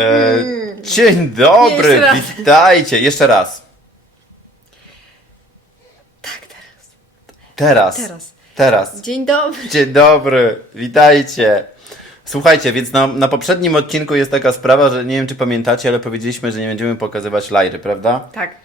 E, dzień dobry, Jeszcze raz. witajcie. Jeszcze raz. Tak, teraz. Teraz. Teraz. Teraz. Dzień dobry. Dzień dobry, witajcie. Słuchajcie, więc na, na poprzednim odcinku jest taka sprawa, że nie wiem czy pamiętacie, ale powiedzieliśmy, że nie będziemy pokazywać lajry, prawda? Tak.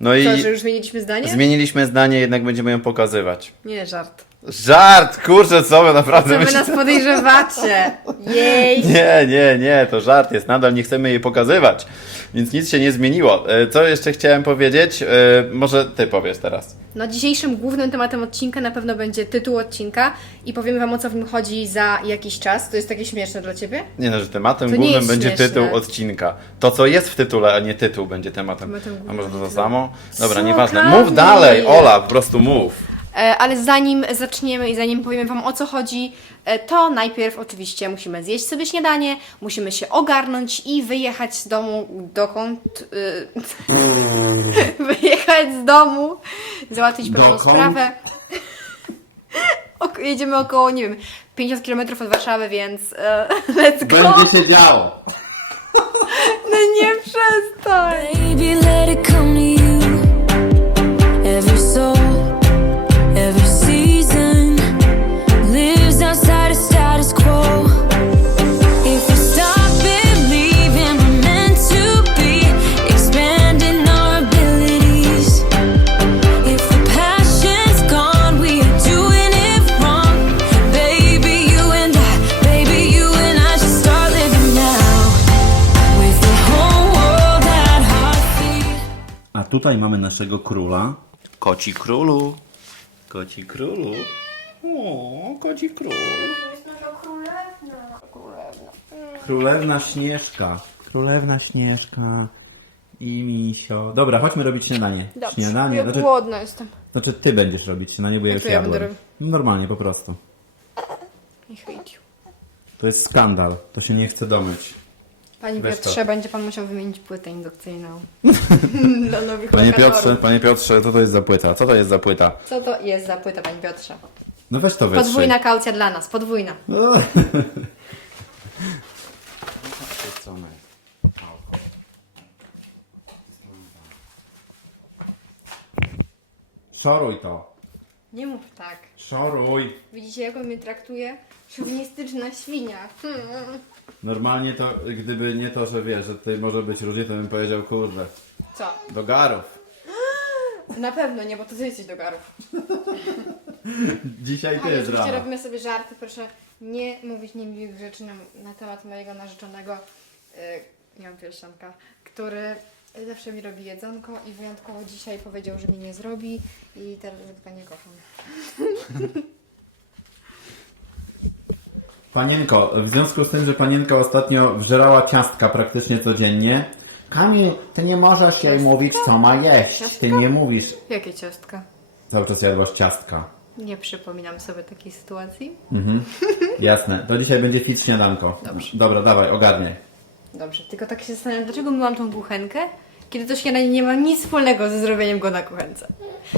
No Co, i że już zmieniliśmy zdanie? zmieniliśmy zdanie, jednak będziemy ją pokazywać. Nie, żart. Żart, kurczę, co wy naprawdę Co wy myślicie? nas podejrzewacie? Jej. Nie, nie, nie, to żart jest, nadal nie chcemy jej pokazywać, więc nic się nie zmieniło. E, Co jeszcze chciałem powiedzieć? E, Może ty powiesz teraz. No dzisiejszym głównym tematem odcinka na pewno będzie tytuł odcinka i powiemy wam o co w nim chodzi za jakiś czas. To jest takie śmieszne dla ciebie? Nie no, że tematem To nie głównym jest będzie śmieszne. tytuł odcinka. To, co jest w tytule, a nie tytuł będzie tematem. Tematem A głównym może to to będzie samo? Dobra, Co, nieważne. Kamil? Mów dalej, Ola, po prostu mów. E, ale zanim zaczniemy i zanim powiemy wam o co chodzi, e, to najpierw oczywiście musimy zjeść sobie śniadanie, musimy się ogarnąć i wyjechać z domu dokąd... y, wyjechać z domu, załatwić pewną Dokąd? sprawę. Ok- jedziemy około, nie wiem, 50 km od Warszawy, więc e, let's go! się działo. No nie przestań! Baby, tutaj mamy naszego króla. Koci królu. Koci królu. O, koci król. Królewna Śnieżka. Królewna Śnieżka. I misio. Dobra, chodźmy robić śniadanie. śniadanie. Znaczy, głodna jestem. znaczy ty będziesz robić śniadanie, bo ja już to ja będę jadłem. No Normalnie, po prostu. I hate you. To jest skandal. To się nie chce domyć. Panie Weź Piotrze, to. będzie pan musiał wymienić płytę indukcyjną. Nowych Panie lokatorów. Piotrze, panie Piotrze, co to jest za płyta? Co to jest za płyta? Co to jest za płyta, panie Piotrze? No weź to wytrzyj. Podwójna kaucja dla nas, podwójna. No. Szoruj to. Nie mów tak. Szoruj. Widzicie, jak on mnie traktuje? Szowinistyczna świnia. Hmm. Normalnie to, gdyby nie to, że wiesz, że tutaj może być różnie, to bym powiedział, kurde, Co? do garów. Na pewno nie, bo to ty jesteś do garów. Dzisiaj ty Ale jest oczywiście rano. robimy sobie żarty, proszę nie mówić niemiłych rzeczy na, na temat mojego narzeczonego, yy, Jan Pierszanka, który zawsze mi robi jedzonko i wyjątkowo dzisiaj powiedział, że mi nie zrobi i teraz go nie kocham. Panienko, w związku z tym, że panienka ostatnio wżerała ciastka praktycznie codziennie, Kamil, ty nie możesz jej Ciastka? mówić, co ma jeść. Ty Ciastka? nie mówisz. Jakie ciastka? Cały czas jadłaś ciastka. Nie przypominam sobie takiej sytuacji. Jasne, to dzisiaj będzie fit śniadanko. Dobrze. Dobra, dawaj, ogarniaj. Dobrze, tylko tak się zastanawiam, dlaczego myłam tą kuchenkę, kiedy to śniadanie nie ma nic wspólnego ze zrobieniem go na kuchence.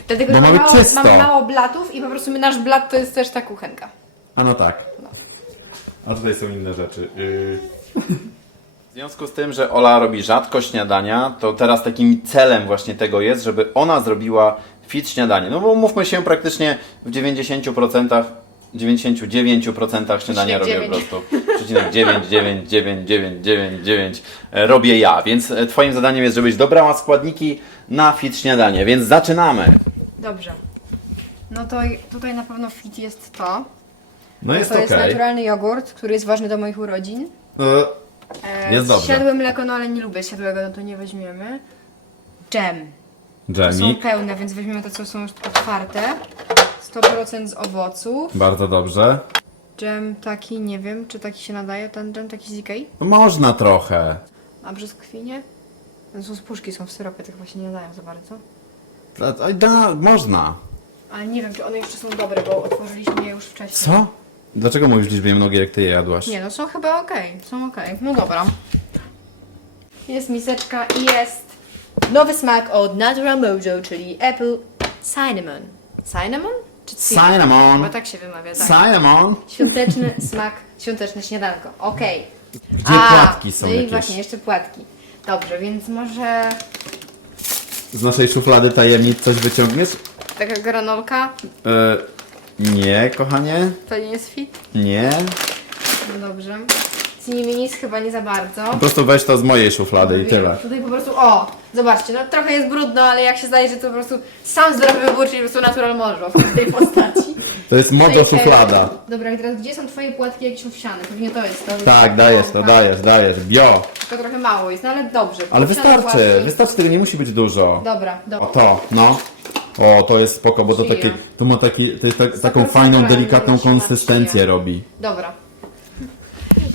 Dlatego, Bo że ma mam być mało, czysto. mam mało blatów i po prostu nasz blat to jest też ta kuchenka. A no tak. A tutaj są inne rzeczy. Yy. W związku z tym, że Ola robi rzadko śniadania, to teraz takim celem właśnie tego jest, żeby ona zrobiła fit śniadanie. No bo mówmy się, praktycznie w 90%, 99% śniadania robię po prostu. Przecinek 9, 9, 9, 9, 9, 9 e, robię ja. Więc e, twoim zadaniem jest, żebyś dobrała składniki na fit śniadanie. Więc zaczynamy. Dobrze. No to i- tutaj na pewno fit jest to. No jest to jest okej. naturalny jogurt, który jest ważny do moich urodzin. E, E, Jest dobrze. Siadłe mleko, no ale nie lubię siadłego, no to nie weźmiemy. Dżem. To są Dżemik. pełne, więc weźmiemy te, co są już otwarte. 100% z owoców. Bardzo dobrze. Dżem taki, nie wiem, czy taki się nadaje, ten dżem taki z Ikei. Można trochę. A brzoskwinie? No są z puszki, są w syropie, tych właśnie nie nadają za bardzo. Da, da, można. Ale nie wiem, czy one jeszcze są dobre, bo otworzyliśmy je już wcześniej. Co? Dlaczego mówisz liczbie mnogie, jak ty je jadłaś? Nie, no są chyba okej, są okej. No dobra. Jest miseczka i jest nowy smak od Natural Mojo, czyli Apple Cinnamon. Cinnamon? Czy Cinnamon. Bo tak się wymawia, tak. Cinnamon. Świąteczny smak, świąteczne śniadanko. Okej. Gdzie płatki są no i jakieś? właśnie, jeszcze płatki. Dobrze, więc może Z naszej szuflady tajemnic coś wyciągniesz? taka granolka, E, nie, kochanie. to nie jest fit? Nie. No dobrze. Z nimi nic chyba nie za bardzo. Po prostu weź to z mojej szuflady i tyle. Tutaj po prostu, o, zobaczcie, no trochę jest brudno, ale jak się zdaje, że to po prostu sam zdrowy wybór, czyli po prostu natural morzo w tej postaci. To jest modo Tutaj, e, szuflada. Dobra, i teraz gdzie są twoje płatki jakieś owsiane? Pewnie to jest to. Tak, dajesz to, dajesz, dajesz. Bio. To trochę mało jest, no ale dobrze. Ale owsiane wystarczy, płatki. wystarczy, tego nie musi być dużo. Dobra, O dobra. to, no. O, to jest spoko, bo to takie, to ma taki, to jest tak, taką fajną, delikatną konsystencję robi. Dobra.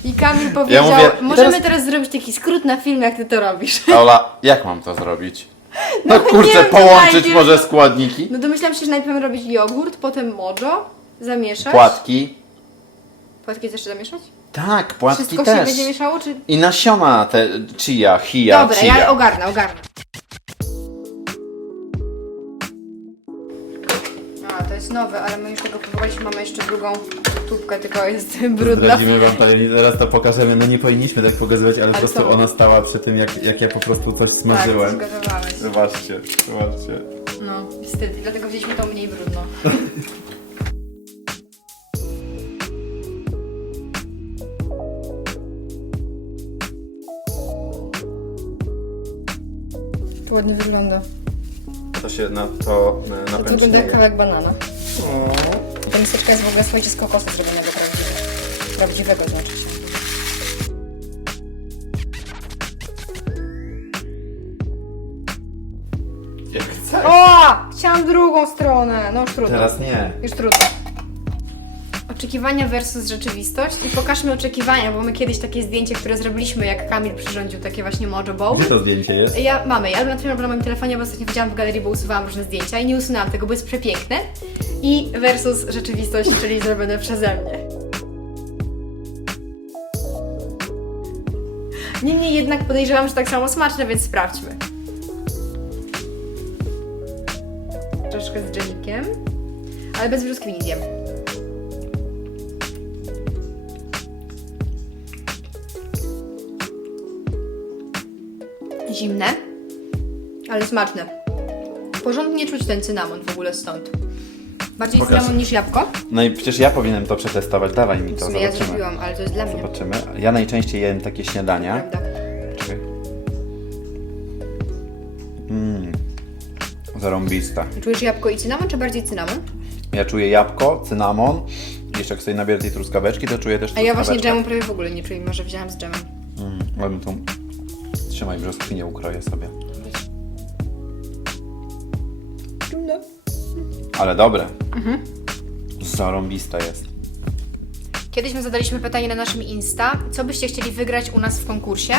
I Kamil powiedział, mówię, możemy teraz- teraz... zrobić taki skrót na film, jak ty to robisz. Ola, jak mam to zrobić? No, nie kurczę, wiem, połączyć najpierw. może składniki? No domyślam się, że najpierw robić jogurt, potem mojo, zamieszać. Płatki. Płatki też zamieszać? Tak, płatki Wszystko się też. będzie mieszało, czy... I nasiona te chia, chia, Dobra, chia. ja ogarnę, ogarnę. Jest nowe, ale my już tego próbowaliśmy, mamy jeszcze drugą tubkę, tylko jest brudna. Zdradzimy wam tajemnicę, zaraz to pokażemy. No nie powinniśmy tak pokazywać, ale, po prostu co? ona stała przy tym, jak, jak ja po prostu coś Tak, smażyłem. zgotowałeś. Zobaczcie, zobaczcie. No, wstyd, dlatego wzięliśmy to mniej brudno. To ładnie wygląda. To się na to To wygląda jak kawałek banana. I ta miseczka jest w ogóle słuchajcie z kokosu zrobionego prawdziwego. Prawdziwego znaczy się. Jak chcesz. O! Chciałam drugą stronę. No już trudno. Teraz nie. Już trudno. Oczekiwania versus rzeczywistość. I pokażmy oczekiwania, bo my kiedyś takie zdjęcie, które zrobiliśmy, jak Kamil przyrządził takie właśnie mojo bowl. Gdzie to zdjęcie jest? Ja mamy, ja na tym na moim telefonie, bo ostatnio widziałam w galerii, bo usuwałam różne zdjęcia i nie usunęłam tego, bo jest przepiękne. I versus rzeczywistość, czyli zrobione przeze mnie. Niemniej jednak podejrzewam, że tak samo smaczne, więc sprawdźmy. Troszkę z dżemikiem, ale bez zjem. Zimne, ale smaczne. Porządnie czuć ten cynamon w ogóle stąd. Bardziej Pokaż. cynamon niż jabłko. No i przecież ja powinienem to przetestować. Dawaj mi W to, sumie ja zobaczymy. zrobiłam, ale to jest dla mnie. Zobaczymy. Ja najczęściej jem takie śniadania. Prawda. Czekaj. Mmm. Zarąbista. Czujesz jabłko i cynamon, czy bardziej cynamon? Ja czuję jabłko, cynamon. Jeszcze jak sobie nabiorę tej truskaweczki, to czuję też A ja właśnie dżemu prawie w ogóle nie czuję, może wzięłam z dżemem. Mm, ale tą... Trzymaj brzoskwinię, ukroję sobie. Ale dobre. Mhm. Zarąbista jest. Kiedyś my zadaliśmy pytanie na naszym Insta, co byście chcieli wygrać u nas w konkursie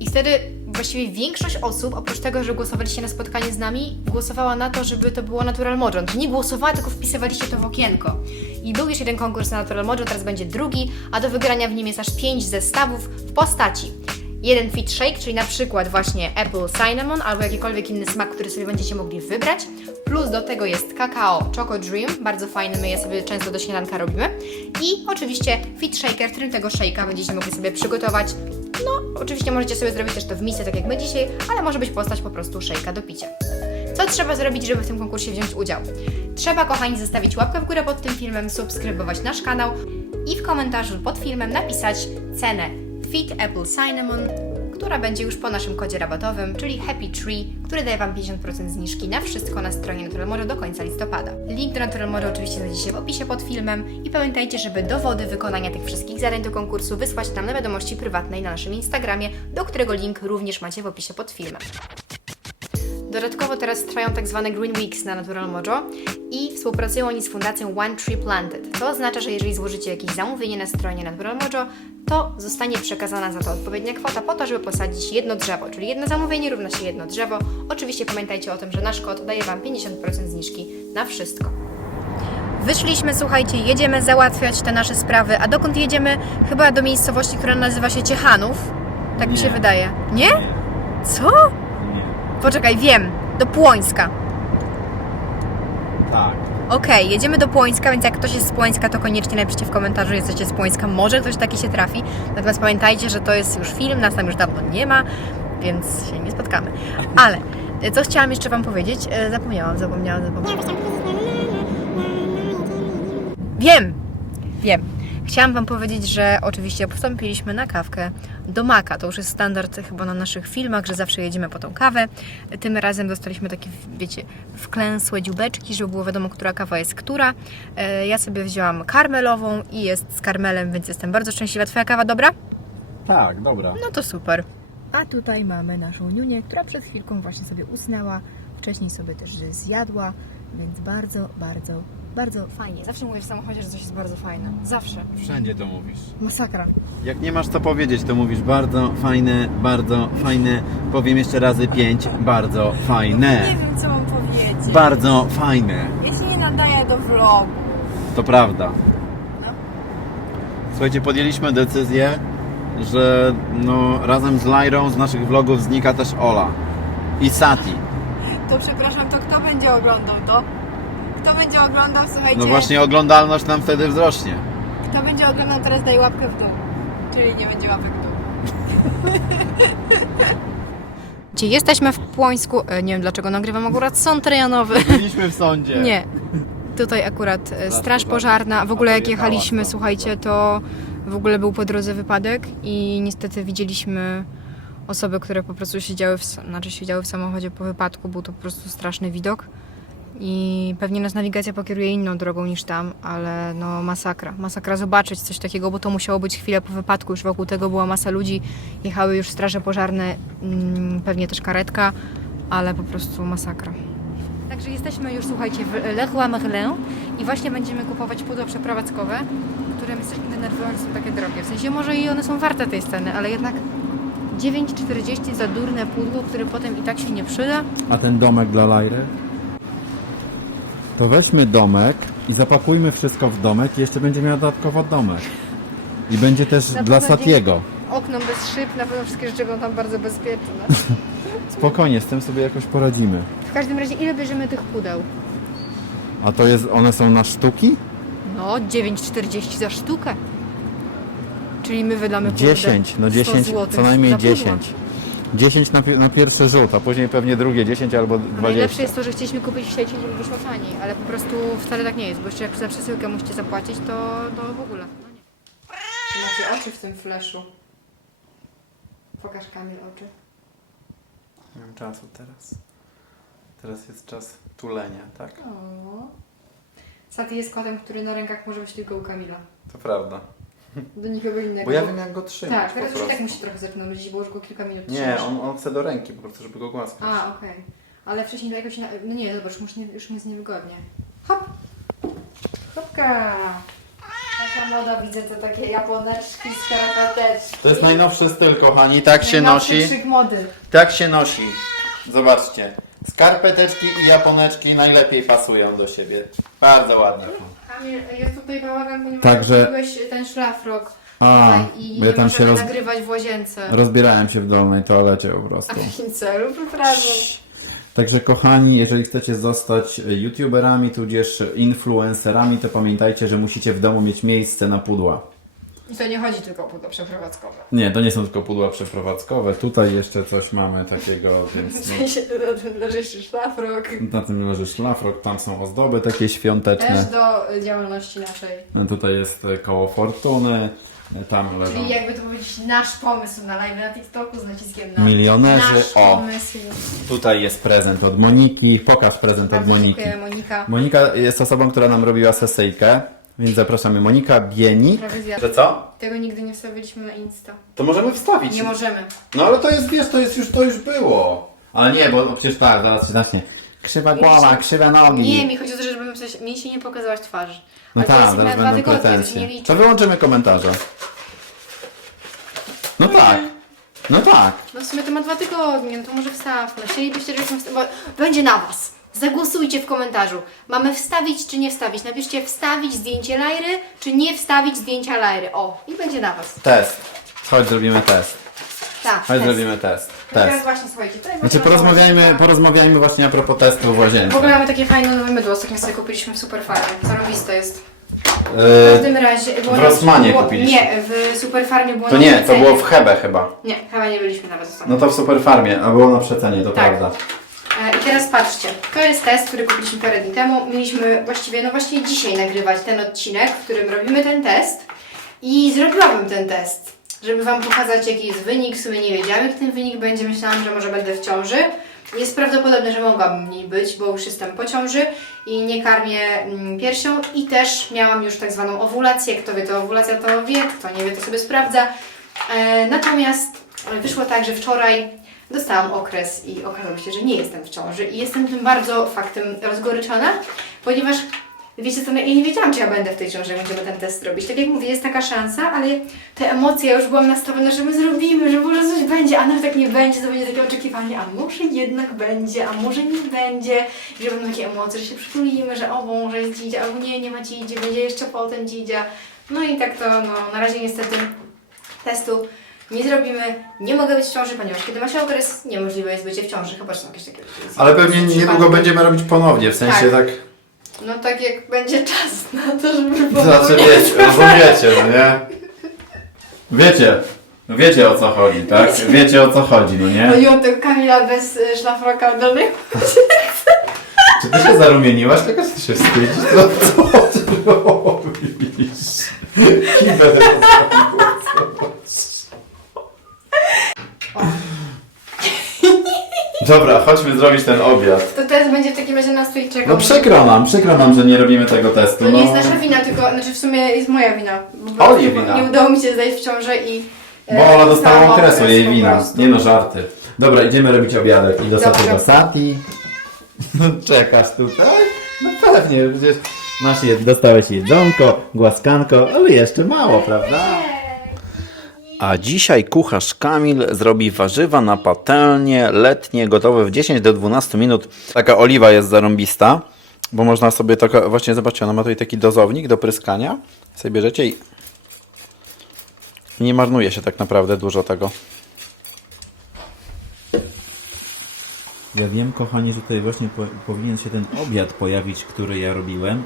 i wtedy właściwie większość osób, oprócz tego, że głosowaliście na spotkanie z nami, głosowała na to, żeby to było Natural. Znaczy nie głosowała, tylko wpisywaliście to w okienko. I był już jeden konkurs na Natural Mojo, teraz będzie drugi, a do wygrania w nim jest aż 5 zestawów w postaci jeden fit shake, czyli na przykład właśnie apple cinnamon albo jakikolwiek inny smak, który sobie będziecie mogli wybrać. Plus do tego jest kakao Choco Dream, bardzo fajny, my je sobie często do śniadanka robimy. I oczywiście fit shaker, którym tego shake'a będziecie mogli sobie przygotować. No, oczywiście możecie sobie zrobić też to w misce, tak jak my dzisiaj, ale może być postać po prostu shake'a do picia. Co trzeba zrobić, żeby w tym konkursie wziąć udział? Trzeba, kochani, zostawić łapkę w górę pod tym filmem, subskrybować nasz kanał i w komentarzu pod filmem napisać cenę Fit Apple Cinnamon, która będzie już po naszym kodzie rabatowym, czyli Happy Tree, który daje Wam 50% zniżki na wszystko na stronie Natural More do końca listopada. Link do Natural More oczywiście znajdzie się w opisie pod filmem i pamiętajcie, żeby dowody wykonania tych wszystkich zadań do konkursu wysłać nam na wiadomości prywatnej na naszym Instagramie, do którego link również macie w opisie pod filmem. Dodatkowo teraz trwają tak zwane Green Weeks na Natural Mojo i współpracują oni z fundacją One Tree Planted. To oznacza, że jeżeli złożycie jakieś zamówienie na stronie Natural Mojo, to zostanie przekazana za to odpowiednia kwota po to, żeby posadzić jedno drzewo, czyli jedno zamówienie równa się jedno drzewo. Oczywiście pamiętajcie o tym, że nasz kod daje Wam 50% zniżki na wszystko. Wyszliśmy, słuchajcie, jedziemy załatwiać te nasze sprawy. A dokąd jedziemy? Chyba do miejscowości, która nazywa się Ciechanów. Tak mi się wydaje. Nie? Co? Poczekaj, wiem. Do Płońska. Tak. Okej, jedziemy do Płońska, więc jak ktoś jest z Płońska, to koniecznie napiszcie w komentarzu, jesteście z Płońska. Może ktoś taki się trafi. Natomiast pamiętajcie, że to jest już film, nas tam już dawno nie ma, więc się nie spotkamy. Ale e, co chciałam jeszcze Wam powiedzieć? E, Zapomniałam, zapomniałam, zapomniałam. Wiem, wiem. Chciałam Wam powiedzieć, że oczywiście postąpiliśmy na kawkę do Maka. To już jest standard chyba na naszych filmach, że zawsze jedziemy po tą kawę. Tym razem dostaliśmy takie, wiecie, wklęsłe dziubeczki, żeby było wiadomo, która kawa jest która. E, Ja sobie wzięłam karmelową i jest z karmelem, więc jestem bardzo szczęśliwa. Twoja kawa dobra? Tak, dobra. No to super. A tutaj mamy naszą Niunię, która przed chwilką właśnie sobie usnęła. Wcześniej sobie też zjadła, więc bardzo, bardzo, bardzo fajnie. Zawsze mówię w samochodzie, że coś jest bardzo fajne. Zawsze. Wszędzie to mówisz. Masakra. Jak nie masz co powiedzieć, to mówisz bardzo fajne, bardzo fajne. Powiem jeszcze razy pięć, bardzo fajne. wiem, co mam powiedzieć. Bardzo fajne. Ja się nie nadaję do vlogu. To prawda. No. Słuchajcie, podjęliśmy decyzję, że no, razem z Lairą z naszych vlogów znika też Ola. I Sati. To przepraszam, to kto będzie oglądał to? Kto będzie oglądał, słuchajcie, No właśnie oglądalność nam wtedy wzrośnie. kto będzie oglądał teraz daj łapkę w dół. Czyli nie będzie łapek w dół. Gdzie jesteśmy w Płońsku, e, nie wiem dlaczego nagrywam akurat sąd rejonowy. Byliśmy w sądzie. Nie. Tutaj akurat e, straż pożarna. W ogóle jak jechaliśmy, słuchajcie, to w ogóle był po drodze wypadek i niestety widzieliśmy osoby, które po prostu siedziały w, znaczy siedziały w samochodzie po wypadku. Był to po prostu straszny widok. I pewnie nas nawigacja pokieruje inną drogą niż tam, ale no masakra. Masakra zobaczyć coś takiego, bo to musiało być chwilę po wypadku. Już wokół tego była masa ludzi, jechały już straże pożarne, mm, pewnie też karetka, ale po prostu masakra. Także jesteśmy już, słuchajcie, w Leroy Merlin i właśnie będziemy kupować pudła przeprowadzkowe, które my strasznie denerwują, że są takie drogie. W sensie może i one są warte tej ceny, ale jednak 9,40 za durne pudło, które potem i tak się nie przyda. A ten domek dla Lajry? To weźmy domek i zapakujmy wszystko w domek i jeszcze będzie miał dodatkowo domek. I będzie też Na dla pewno Satiego. Okno bez szyb, na pewno wszystkie rzeczy będą tam bardzo bezpieczne. Spokojnie, z tym sobie jakoś poradzimy. W każdym razie, ile bierzemy tych pudeł? A to jest, one są na sztuki? No, 9,40 za sztukę. Czyli my wydamy kurde, 10, no 10, 100 złotych co najmniej za pudło. 10. 10 na, pi- na pierwszy rzut, a później pewnie drugie 10 albo A 20. Najlepsze jest to, że chcieliśmy kupić w sieci, żeby wyszło taniej, ale po prostu wcale tak nie jest, bo jeszcze jak za przesyłkę musicie zapłacić, to, to w ogóle. No nie. Macie oczy w tym fleszu. Pokaż Kamil oczy. Nie mam czasu teraz. Teraz jest czas tulenia, tak? Saty jest kotem, który na rękach może być tylko u Kamila. To prawda. Do nikogo innego. Bo ja wiem jak go trzymać Tak, po teraz już prostu. tak musi trochę zaczynać nudzić, bo już go kilka minut Nie, trzymasz. on, on chce do ręki po prostu, żeby go głaskać. A, okej. Ale wcześniej to jakoś... Na... No nie, zobacz, już, nie, już mi jest niewygodnie. Hop! Hopka! Taka moda, widzę, to takie japoneczki z karapateczki. To jest najnowszy styl, kochani. Tak się Najnowszy nosi. krzyk mody. Tak się nosi. Zobaczcie. Skarpeteczki i japoneczki najlepiej pasują do siebie. Bardzo ładnie. Kamil, jest tutaj bałagan, ponieważ Także- kupiłeś ten szlafrok A, tutaj i bo ja nie tam możemy się roz- nagrywać w łazience. Rozbierałem się w dolnej toalecie po A prostu. w jakim celu? Przepraszam. Także kochani, jeżeli chcecie zostać youtuberami, tudzież influencerami, to pamiętajcie, że musicie w domu mieć miejsce na pudła. I to nie chodzi tylko o pudło przeprowadzkowe. Nie, to nie są tylko pudła przeprowadzkowe. Tutaj jeszcze coś mamy takiego, W więc no, sensie tu leży jeszcze szlafrok. na tym leży szlafrok, tam są ozdoby takie Też świąteczne. do y, działalności naszej. No, Tutaj jest e, koło fortuny, e, tam leżą Czyli jakby to powiedzieć nasz pomysł na live na TikToku z naciskiem na milionerzy. nasz O, pomysł. tutaj jest prezent od Moniki. Pokaż prezent od Bardzo Moniki. dziękuję Monika. Monika jest osobą, która nam robiła sesyjkę, więc zapraszamy. Monika Bieni. Prawie. Że co? Tego nigdy nie wstawiliśmy na Insta. To możemy wstawić. Nie możemy. No ale to jest, wiesz, to jest już, to już było. Ale nie, bo przecież tak, zaraz się zacznie. Krzywa głowa, krzywe nogi. Nie, mi chodzi o to, żebym coś, mi się nie pokazałaś twarzy. no Ale to tak, jest zaraz dwa będą tygodnie, to się nie pretensje. liczy. To wyłączymy komentarze. No tak. No tak. No w sumie to ma dwa tygodnie, no to może wstawmy. Chcielibyście, żebyśmy wsta- bo Będzie na Was. Zagłosujcie w komentarzu. Mamy wstawić czy nie wstawić? Napiszcie wstawić zdjęcie Lajry, czy nie wstawić zdjęcia Lajry. O, i będzie na Was. Test. Chodź, zrobimy test. Tak, Chodź test. zrobimy test. No teraz Test. właśnie, słuchajcie, tutaj Znaczy porozmawiajmy, porozmawiajmy właśnie a propos testu w W łazience. ogóle mamy takie fajne nowe mydło, ostatnio sobie kupiliśmy w Superfarmie. Zarobiste jest. W Yy, każdym razie... było w na- Rossmanie było- kupiliśmy. Nie, w Superfarmie było to na nie, to przecenie. było w Hebe chyba. Nie, chyba nie byliśmy nawet ostatnio. No to w Superfarmie, a było na przecenie, to Tak. prawda. E, I teraz patrzcie, to jest test, który kupiliśmy parę dni temu. Mieliśmy właściwie, no właśnie dzisiaj nagrywać ten odcinek, w którym robimy ten test. I zrobiłabym ten test, żeby Wam pokazać jaki jest wynik. W sumie nie wiedziałam jaki ten wynik będzie, myślałam, że może będę w ciąży. Jest prawdopodobne, że mogłabym w niej być, bo już jestem po ciąży i nie karmię mm, piersią i też miałam już tak zwaną owulację. Kto wie to owulacja to wie, kto nie wie to sobie sprawdza. E, natomiast wyszło tak, że wczoraj dostałam okres i okazało się, że nie jestem w ciąży i jestem tym bardzo faktem rozgoryczona, ponieważ wiecie co, no, ja nie wiedziałam, czy ja będę w tej ciąży, jak będziemy ten test robić. Tak jak mówię, jest taka szansa, ale te emocje, ja już byłam nastawiona, że my zrobimy, że może coś będzie, a nawet tak nie będzie, to będzie takie oczekiwanie, a może jednak będzie, a może nie będzie, I że będą takie emocje, że się przytulimy, że o Boże, jest dzidzia, albo nie, nie ma dzidzie, będzie jeszcze potem dzidzia. No i tak to, no, na razie niestety testu nie zrobimy. Nie mogę być w ciąży, ponieważ kiedy ma się okres, niemożliwe jest bycie w ciąży, chyba że są jakieś takie... Ale pewnie niedługo będziemy robić ponownie, w sensie tak... No tak jak będzie czas na to, żeby Znaczy ponownie wiecie, rozumiecie, no nie? Wiecie, no wiecie o co chodzi, tak? Wiecie o co chodzi, no nie? Chodziło to Kamila bez y, szlafroka dolnego. Czy ty się zarumieniłaś? Tylko ty się wstydzisz? No co ty robisz? Kibę Dobra, chodźmy zrobić ten obiad. To test będzie w takim razie na stój czekał. No przykro nam, przykro nam, że nie robimy tego testu. To nie no. jest nasza wina, tylko, znaczy w sumie jest moja wina. Bo Oli po prostu wina. Nie udało mi się zejść w ciążę i... e, Bo ona dostała okresu, okres jej po wina. prostu. Nie no, żarty. Dobra, idziemy robić obiadek i do. Sati do Sati. No czekasz tutaj? No pewnie, przecież masz jed... dostałeś jedzonko, głaskanko, ale jeszcze mało, prawda? A dzisiaj kucharz Kamil zrobi warzywa na patelnię letnie, gotowe w 10 do 12 minut. Taka oliwa jest zarąbista, bo można sobie taka, właśnie zobaczcie, ona ma tutaj taki dozownik do pryskania. Sobie bierzecie i nie marnuje się tak naprawdę dużo tego. Ja wiem, kochani, że tutaj właśnie po, powinien się ten obiad pojawić, który ja robiłem,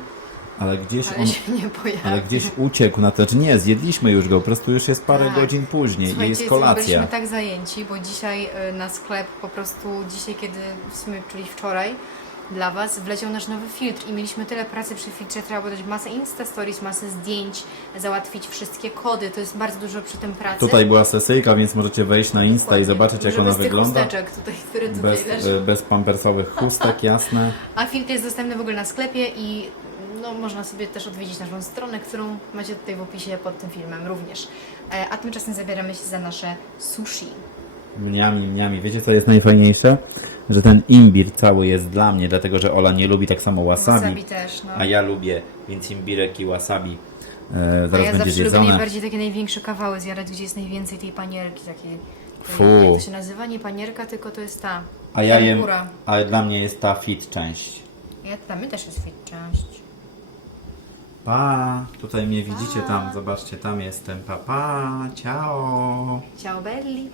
ale gdzieś Ale on, się nie ale gdzieś uciekł na to, znaczy nie, zjedliśmy już go, po prostu już jest parę Tak. godzin później i Słuchajcie, jest kolacja. byliśmy tak zajęci, bo dzisiaj y, na sklep po prostu, dzisiaj kiedy w sumie, czyli wczoraj dla Was, wleciał nasz nowy filtr i mieliśmy tyle pracy przy filtrze, trzeba było dać masę Insta Stories, masę zdjęć, załatwić wszystkie kody, to jest bardzo dużo przy tym pracy. Tutaj była sesyjka, więc możecie wejść na Insta i Dokładnie. zobaczyć jak Żeby ona z tych wygląda. chusteczek tutaj, które tutaj Bez, leżą. e, bez pampersowych chustek, jasne. A filtr jest dostępny w ogóle na sklepie i no, można sobie też odwiedzić naszą stronę, którą macie tutaj w opisie pod tym filmem również. E, A tymczasem zabieramy się za nasze sushi. Mniami, mniami. Wiecie co jest najfajniejsze? Że ten imbir cały jest dla mnie, dlatego że Ola nie lubi tak samo wasabi, Wasabi też, no. a ja lubię, więc imbirek i wasabi e, A zaraz ja będzie zawsze lubię zjedzone. najbardziej takie największe kawały zjadać, gdzie jest najwięcej tej panierki takiej. Fu. Jak to się nazywa? Nie panierka, tylko to jest ta. A ja jem, ale dla mnie jest ta fit część. Ja, dla mnie też jest fit część. Pa, tutaj mnie widzicie tam, zobaczcie, tam jestem. Pa, pa, ciao. Ciao belli.